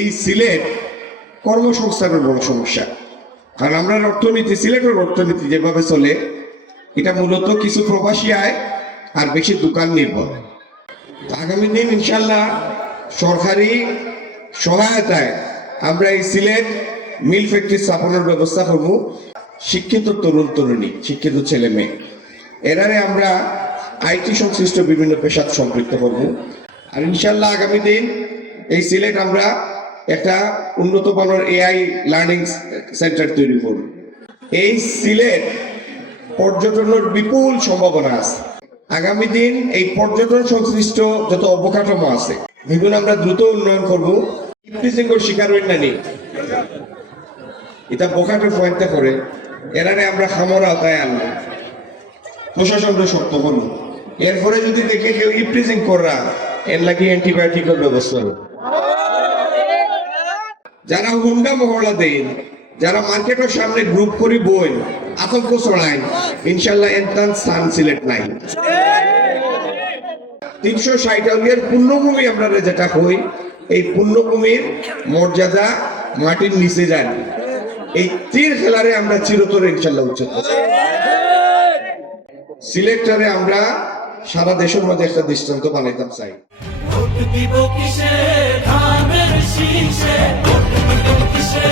এই সিলেট কর্মসংস্থানের বড় সমস্যা। কারণ আমরা অর্থনীতি, সিলেটের অর্থনীতি যেভাবে চলে, এটা মূলত কিছু প্রবাসী আয় আর বেশি দোকান নির্ভর। আগামী দিন ইনশাল্লাহ সরকারি সহায়তায় আমরা এই সিলেট মিল ফ্যাক্টরি স্থাপনের ব্যবস্থা করব। শিক্ষিত তরুণ তরুণী, শিক্ষিত ছেলে মেয়ে, এরারে আমরা আইটি সংশ্লিষ্ট বিভিন্ন পেশাত সম্পৃক্ত করব। আর ইনশাল্লাহ আগামী দিন এই সিলেট আমরা একটা উন্নত মানের এআই লার্নিং সেন্টার তৈরি করব। এই সিলেট পর্যটনের বিপুল সম্ভাবনা আছে। আগামী দিন এই পর্যটন সংশ্লিষ্ট যত অবকাঠামো আছে এগুলো আমরা দ্রুত উন্নয়ন করব। ইফতিজিংয়ের শিকার হইন না নেই, এটা বোকাটের পয়েন্টটা করে এরারে আমরা খামর আওতায় আনবো, প্রশাসনকে শক্ত করবো। এরপরে যদি দেখে কেউ ইফতিজিং করা, এর লাগে অ্যান্টিবায়োটিকের ব্যবস্থা হবে। যারা হুন্ডা মহড়া দেন, যারা মার্কেটের সামনে গ্রুপ করে বই আতঙ্ক ছড়ায়, ইনশাল্লাহ এনতান স্থান সিলেট নাই। 360 পূর্ণভূমি আমরা যেটা হই, এই পূর্ণভূমির মর্যাদা মাটির নিচে যায়। এই তীর খেলারে আমরা চিরতরে ইনশাল্লাহ উচ্চত সিলেক্টরে আমরা সারা দেশের মধ্যে একটা দৃষ্টান্ত বানাইতাম চাই। ভোট দিব কিসে, ধানের শীষে, ভোট দিব কিসে।